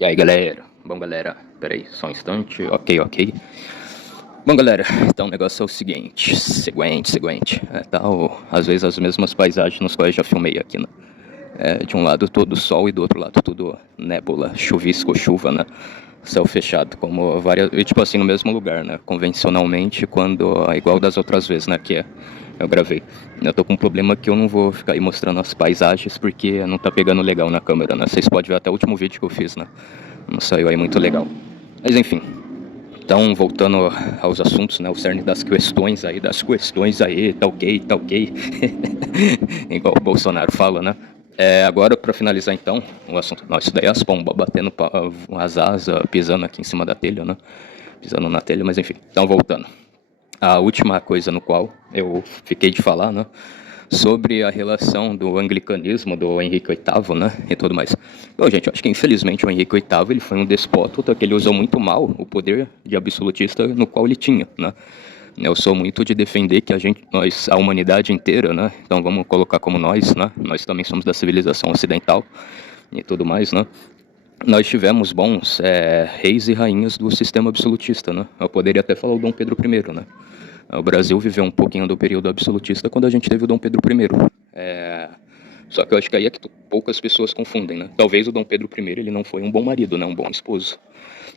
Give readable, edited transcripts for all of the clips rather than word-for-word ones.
E aí, galera? Bom, galera, peraí, só um instante. Ok. Bom, galera, então o negócio é o seguinte. Às vezes as mesmas paisagens nos quais eu já filmei aqui, né? De um lado todo sol e do outro lado tudo nébula, chuvisco, chuva, né? Céu fechado, como várias. E tipo assim, no mesmo lugar, né? Convencionalmente, quando. Igual das outras vezes, né? Eu gravei. Eu tô com um problema que eu não vou ficar aí mostrando as paisagens porque não tá pegando legal na câmera, né? Vocês podem ver até o último vídeo que eu fiz, né? Não saiu aí muito legal. Mas enfim. Então, voltando aos assuntos, né? O cerne das questões aí, tá ok. Igual o Bolsonaro fala, né? Agora, para finalizar, então, o assunto. Nossa, isso daí é as pombas batendo as asas, pisando aqui em cima da telha, né? Pisando na telha, mas enfim. Então, voltando. A última coisa no qual eu fiquei de falar, né? Sobre a relação do anglicanismo do Henrique VIII, né, e tudo mais. Bom, gente, eu acho que infelizmente o Henrique VIII ele foi um despota que ele usou muito mal o poder de absolutista no qual ele tinha, né. Eu sou muito de defender que a humanidade inteira, né, então vamos colocar como nós, né, nós também somos da civilização ocidental e tudo mais, né. Nós tivemos bons reis e rainhas do sistema absolutista, né. Eu poderia até falar o Dom Pedro I, né. O Brasil viveu um pouquinho do período absolutista quando a gente teve o Dom Pedro I. Só que eu acho que aí é que poucas pessoas confundem, né? Talvez o Dom Pedro I ele não foi um bom marido, né? Um bom esposo.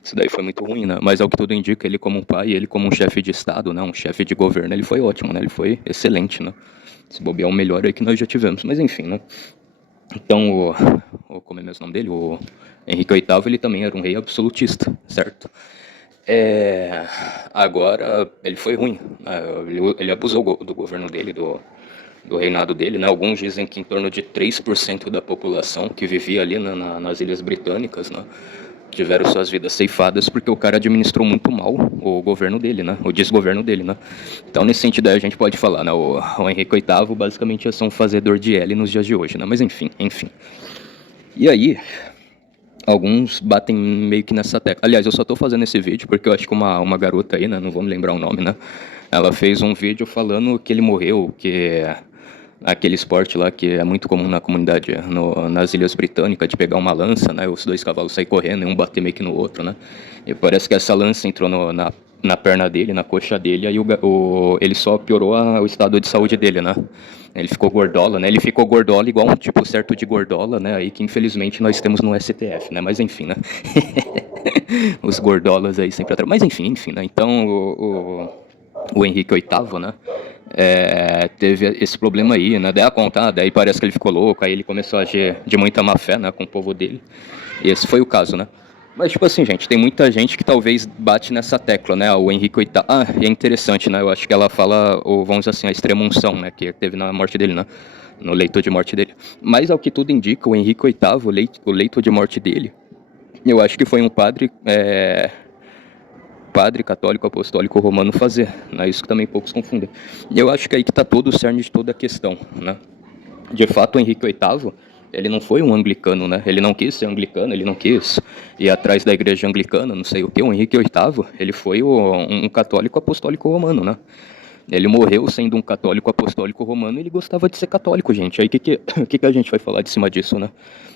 Isso daí foi muito ruim, né? Mas ao que tudo indica, ele como um pai, ele como um chefe de Estado, né? Um chefe de governo, ele foi ótimo, né? Ele foi excelente, né? Se bobear o melhor aí que nós já tivemos. Mas enfim, né? Então, como é mesmo o nome dele? O Henrique VIII, ele também era um rei absolutista, certo? Agora, ele foi ruim. Ele abusou do governo dele, do reinado dele, né? Alguns dizem que em torno de 3% da população que vivia ali nas Ilhas Britânicas, né, tiveram suas vidas ceifadas porque o cara administrou muito mal o governo dele, né? O desgoverno dele, né? Então, nesse sentido aí, a gente pode falar, né? O Henrique VIII basicamente ia ser um fazedor de L nos dias de hoje, né? Mas enfim. E aí, alguns batem meio que nessa tecla. Aliás, eu só tô fazendo esse vídeo porque eu acho que uma garota aí, né? Não vou me lembrar o nome, né? Ela fez um vídeo falando que ele morreu, que aquele esporte lá que é muito comum na comunidade, nas Ilhas Britânicas, de pegar uma lança, né? Os dois cavalos saírem correndo e um bater meio que no outro, né? E parece que essa lança entrou na perna dele, na coxa dele, aí ele só piorou o estado de saúde dele, né? Ele ficou gordola, né? Ele ficou gordola igual um tipo certo de gordola, né? Aí que infelizmente nós temos no STF, né? Mas enfim, né? Os gordolas aí sempre atrás. Mas enfim, né? Então o Henrique VIII, né? Teve esse problema aí, né? Daí a contar, daí parece que ele ficou louco, aí ele começou a agir de muita má fé, né, com o povo dele. E esse foi o caso, né? Mas, tipo assim, gente, tem muita gente que talvez bate nessa tecla, né? O Henrique VIII. Ah, e é interessante, né? Eu acho que ela fala, ou vamos dizer assim, a extrema unção, né? Que teve na morte dele, né? No leito de morte dele. Mas, ao que tudo indica, o Henrique VIII, o leito de morte dele, eu acho que foi um padre católico apostólico romano fazer, né? Isso que também poucos confundem. E eu acho que aí que está todo o cerne de toda a questão, né? De fato, o Henrique VIII, ele não foi um anglicano, né? Ele não quis ser anglicano, ele não quis ir atrás da igreja anglicana, não sei o que. O Henrique VIII, ele foi um católico apostólico romano, né? Ele morreu sendo um católico apostólico romano e ele gostava de ser católico, gente. Aí que a gente vai falar de cima disso, né?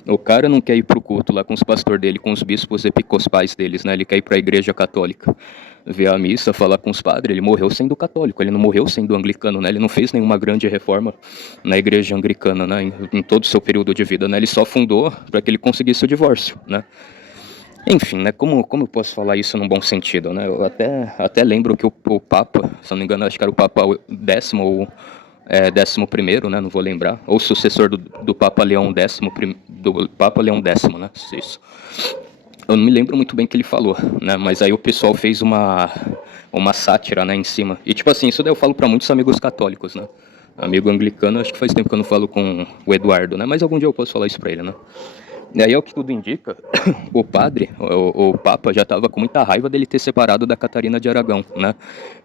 O cara não quer ir pro culto lá com os pastores dele, com os bispos episcopais deles, né? Ele quer ir pra igreja católica, ver a missa, falar com os padres. Ele morreu sendo católico, ele não morreu sendo anglicano, né? Ele não fez nenhuma grande reforma na igreja anglicana, né? Em todo o seu período de vida, né? Ele só fundou para que ele conseguisse o divórcio, né? Enfim, né, como eu posso falar isso num bom sentido, né? Eu até lembro que o Papa, se não me engano, acho que era o Papa décimo ou décimo primeiro, né? Não vou lembrar. Ou sucessor do Papa Leão décimo, do Papa Leão décimo, né? Isso. Eu não me lembro muito bem o que ele falou, né? Mas aí o pessoal fez uma sátira, né, em cima. E tipo assim, isso daí eu falo para muitos amigos católicos, né? Amigo anglicano, acho que faz tempo que eu não falo com o Eduardo, né? Mas algum dia eu posso falar isso para ele, né? E aí, ao que tudo indica, o padre, o Papa, já estava com muita raiva dele ter separado da Catarina de Aragão, né?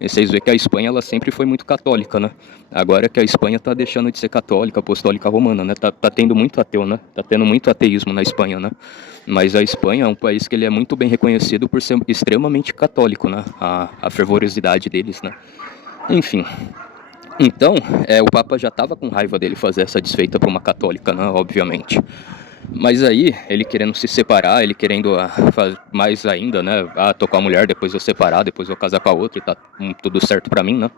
E vocês veem que a Espanha, ela sempre foi muito católica, né? Agora que a Espanha está deixando de ser católica, apostólica romana, né? Tá tendo muito ateu, né? Tá tendo muito ateísmo na Espanha, né? Mas a Espanha é um país que ele é muito bem reconhecido por ser extremamente católico, né? A fervorosidade deles, né? Enfim, então, o Papa já estava com raiva dele fazer essa desfeita para uma católica, né? Obviamente. Mas aí, ele querendo se separar, ele querendo mais ainda, né? Tô com a mulher, depois vou separar, depois vou casar com a outra e tá tudo certo pra mim, né?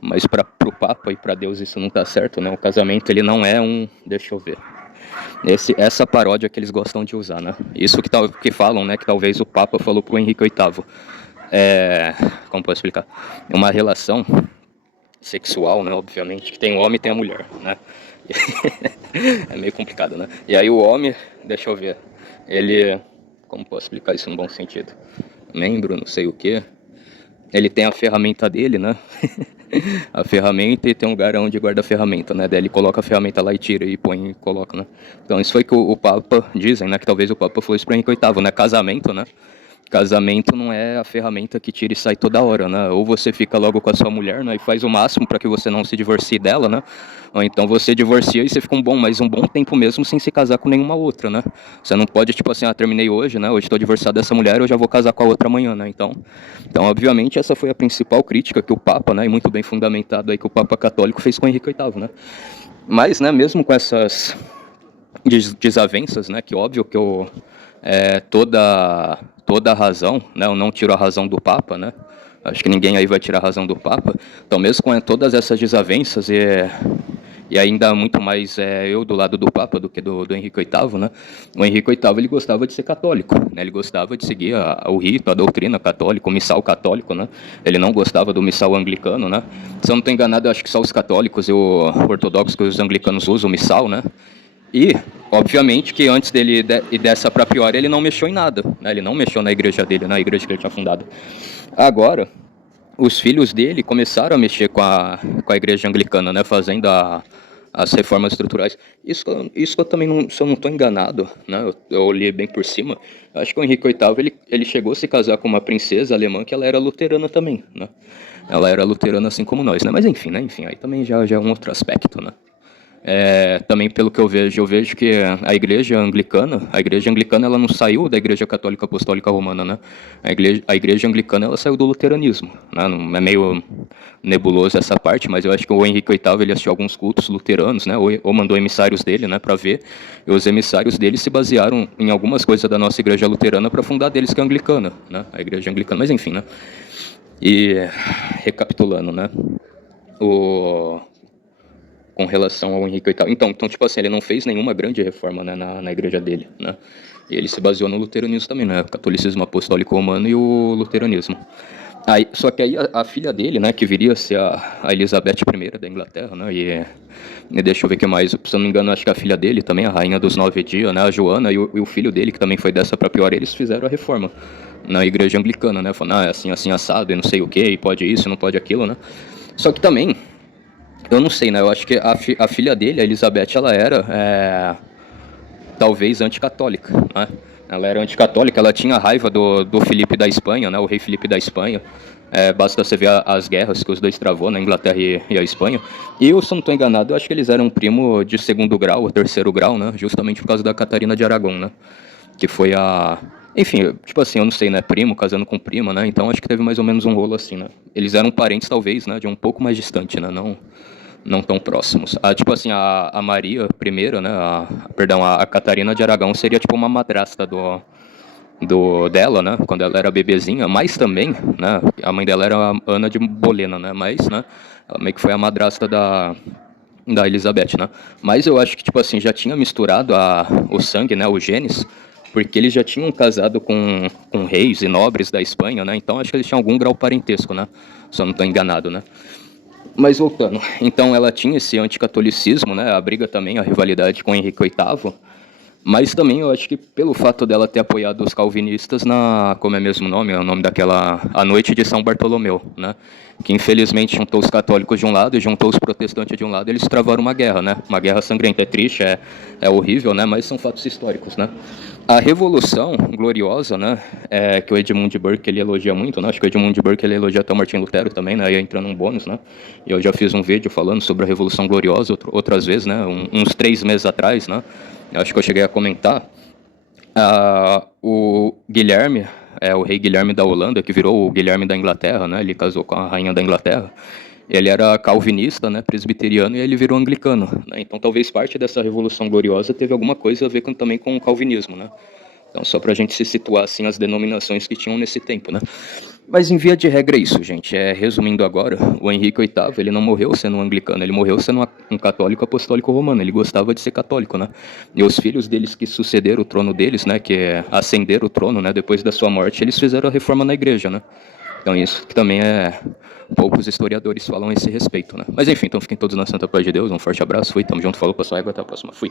Mas pro Papa e pra Deus isso não tá certo, né? O casamento, ele não é um... Deixa eu ver. Essa paródia que eles gostam de usar, né? Isso que falam, né? Que talvez o Papa falou pro Henrique VIII. Como posso explicar? Uma relação sexual, né? Obviamente, que tem o homem e tem a mulher, né? É meio complicado, né? E aí o homem, deixa eu ver, ele... Como posso explicar isso no bom sentido? Membro, não sei o quê. Ele tem a ferramenta dele, né? A ferramenta e tem um lugar onde guarda a ferramenta, né? Daí ele coloca a ferramenta lá e tira e põe e coloca, né? Então isso foi que o Papa, dizem, né? Que talvez o Papa falou isso para Henrique VIII, né? Casamento, né? Casamento não é a ferramenta que tira e sai toda hora, né? Ou você fica logo com a sua mulher, né? E faz o máximo para que você não se divorcie dela, né? Ou então você divorcia e você fica mas um bom tempo mesmo sem se casar com nenhuma outra, né? Você não pode, tipo assim, terminei hoje, né? Hoje estou divorciado dessa mulher, eu já vou casar com a outra amanhã, né? Então, obviamente, essa foi a principal crítica que o Papa, né? E muito bem fundamentado aí que o Papa católico fez com Henrique VIII, né? Mas, né? Mesmo com essas desavenças, né? Que óbvio que toda a razão, né? Eu não tiro a razão do Papa, né? Acho que ninguém aí vai tirar a razão do Papa. Então, mesmo com todas essas desavenças e ainda muito mais eu do lado do Papa do que do Henrique VIII, né? O Henrique VIII, ele gostava de ser católico, né? Ele gostava de seguir o rito, a doutrina católica, o missal católico, né? Ele não gostava do missal anglicano, né? Se eu não estou enganado, eu acho que só os católicos e os ortodoxos que os anglicanos usam o missal, né? E, obviamente, que antes dele ir dessa para pior, ele não mexeu em nada, né? Ele não mexeu na igreja dele, na igreja que ele tinha fundado. Agora, os filhos dele começaram a mexer com a igreja anglicana, né? Fazendo as reformas estruturais. Isso eu também, não, se eu não estou enganado, né? Eu olhei bem por cima. Acho que o Henrique VIII, ele chegou a se casar com uma princesa alemã que ela era luterana também, né? Ela era luterana assim como nós, né? Mas enfim, né? Enfim, aí também já é um outro aspecto, né? Também pelo que eu vejo que a igreja anglicana ela não saiu da igreja católica apostólica romana, né? A igreja anglicana ela saiu do luteranismo, né? Não é meio nebuloso essa parte, mas eu acho que o Henrique VIII ele assistiu alguns cultos luteranos, né? Ou mandou emissários dele, né? Para ver, e os emissários dele se basearam em algumas coisas da nossa igreja luterana para fundar deles que é a anglicana, né? A igreja anglicana, mas enfim, né? E recapitulando, né? Com relação ao Henrique VIII. Então, tipo assim, ele não fez nenhuma grande reforma, né, na igreja dele, né? E ele se baseou no luteranismo também, né? O catolicismo apostólico romano e o luteranismo. Só que aí a filha dele, né, que viria a ser a Elizabeth I da Inglaterra, né? E deixa eu ver o que mais. Se eu não me engano, acho que a filha dele também, a rainha dos 9 dias, né? A Joana e o filho dele, que também foi dessa pra pior, eles fizeram a reforma na igreja anglicana, né? Falando, é assim, assim, assado, e não sei o que, e pode isso, não pode aquilo, né? Só que também eu não sei, né? Eu acho que a filha dele, a Elizabeth, ela era talvez anticatólica, né? Ela era anticatólica, ela tinha raiva do Filipe da Espanha, né? O rei Filipe da Espanha. Basta você ver as guerras que os dois travou na Inglaterra e a Espanha. E eu, se não estou enganado, eu acho que eles eram primo de segundo grau, ou terceiro grau, né? Justamente por causa da Catarina de Aragão, né? Que foi a... Enfim, tipo assim, eu não sei, né? Primo casando com prima, né? Então acho que teve mais ou menos um rolo assim, né? Eles eram parentes, talvez, né? De um pouco mais distante, né? Não tão próximos. Tipo assim, a Maria I, né? Perdão, a Catarina de Aragão seria tipo uma madrasta dela, né? Quando ela era bebezinha, mas também, né? A mãe dela era a Ana de Bolena, né? Mas, né? Ela meio que foi a madrasta da Elizabeth, né? Mas eu acho que, tipo assim, já tinha misturado o sangue, né? Os genes, porque eles já tinham casado com reis e nobres da Espanha, né? Então acho que eles tinham algum grau parentesco, né? Se eu não estou enganado, né? Mas voltando, então ela tinha esse anticatolicismo, né? A briga também, a rivalidade com Henrique VIII, mas também eu acho que pelo fato dela ter apoiado os calvinistas como é mesmo o nome? É o nome daquela... A Noite de São Bartolomeu, né? Que infelizmente juntou os católicos de um lado e juntou os protestantes de um lado, eles travaram uma guerra, né? Uma guerra sangrenta, é triste, é horrível, né? Mas são fatos históricos, né? A Revolução Gloriosa, né? Que o Edmund de Burke ele elogia muito, né? Acho que o Edmund de Burke ele elogia até o Martin Lutero também, né? Ia entrando um bônus, né? E eu já fiz um vídeo falando sobre a Revolução Gloriosa outras vezes, né? Uns 3 meses atrás, né? Eu acho que eu cheguei a comentar. O rei Guilherme da Holanda, que virou o Guilherme da Inglaterra, né? Ele casou com a rainha da Inglaterra. ele era calvinista, né, presbiteriano, e ele virou anglicano, né? Então talvez parte dessa Revolução Gloriosa teve alguma coisa a ver também com o calvinismo, né? Então só para a gente se situar assim as denominações que tinham nesse tempo, né? Mas em via de regra é isso, gente. Resumindo agora, o Henrique VIII, ele não morreu sendo um anglicano, ele morreu sendo um católico apostólico romano, ele gostava de ser católico, né? E os filhos deles que sucederam o trono deles, né, que é ascender o trono, né, depois da sua morte, eles fizeram a reforma na igreja, né? Então isso que também poucos historiadores falam a esse respeito, né? Mas enfim, então fiquem todos na santa paz de Deus, um forte abraço, fui, tamo junto, falou pessoal, e até a próxima, fui.